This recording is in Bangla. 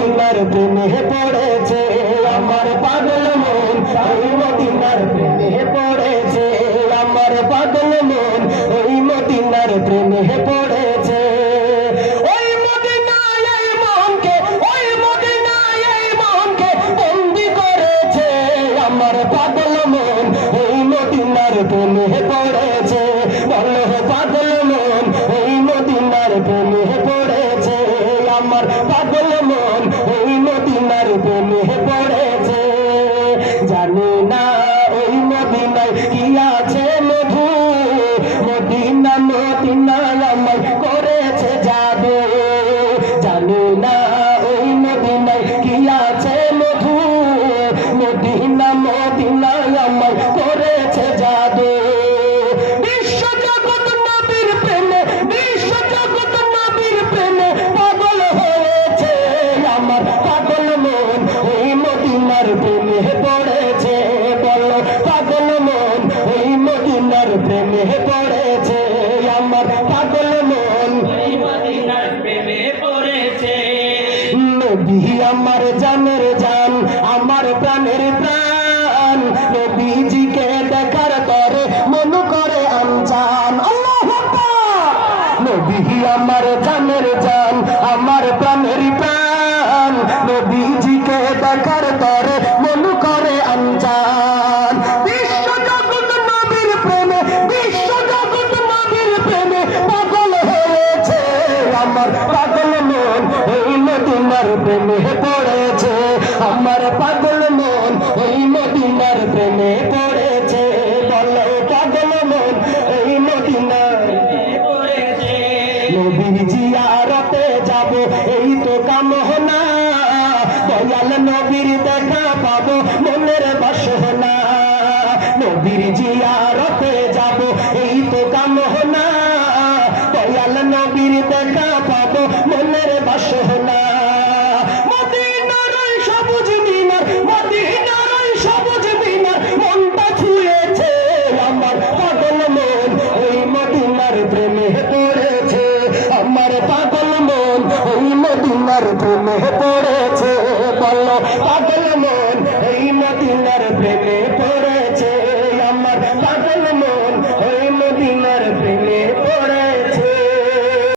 মদিনার প্রেমে পড়েছে আমার পাগল মন, ওই মদিনার প্রেমে পড়েছে আমার পাগল মন, ওই মদিনার প্রেমে পড়েছে। ওই মদিনায় এই মনকে, ওই মদিনায় এই মনকে বন্দি করেছে আমার পাগল মন, ওই মদিনার প্রেমে পড়েছে। বলো পাগল মন, ওই মদিনার প্রেমে পড়েছে আমার পাগল মন, ওই মদিনার প্রেমে পড়েছে। জানি না ওই মদিনায় কি আছে মধু, মদিনা মদিনায় আমায় করেছে জাদু। জানি না ওই মদিনায় কি আছে মধু, মদিনা মদিনায় আমায় করেছে জাদু। বিশ্ব জগৎ নবীর প্রেমে, বিশ্ব জগৎ নবীর প্রেমে পাগল হয়েছে আমার পাগল মন, ওই মদিনার প্রেমে পড়েছে। বলো পাগল মন, ওই মদিনার প্রেমে পড়েছে আমার পাগল মন, ওই মদিনার প্রেমে পড়েছে। নবী আমার জানের জান, আমার প্রাণের প্রাণ, নবীজিকে দেখার তরে মন করে আনজান। আল্লাহু আকবার। নবী আমার জানের জান, আমার প্রাণের প্রাণ, নবীজিকে দেখার তরে মন করে আনজান। বিশ্ব জগৎ নবীর প্রেমে, বিশ্ব জগৎ নবীর প্রেমে পাগল হয়েছে আমার পাগল মন, ওই মদিনার প্রেমে পড়েছে আমার পাগল মন, ওই মদিনার প্রেমে পড়েছে। বলো পাগল মন, ওই মদিনার প্রেমে পড়েছে। নবীর জিয়ারতে যাব এই তো কামনা, দয়াল নবীর দেখা পাবো মনের বাসনা। নবীর জিয়ারতে যাব এই তো কামনা, দয়াল নবীর দেখা পাবো মনের বাসনা।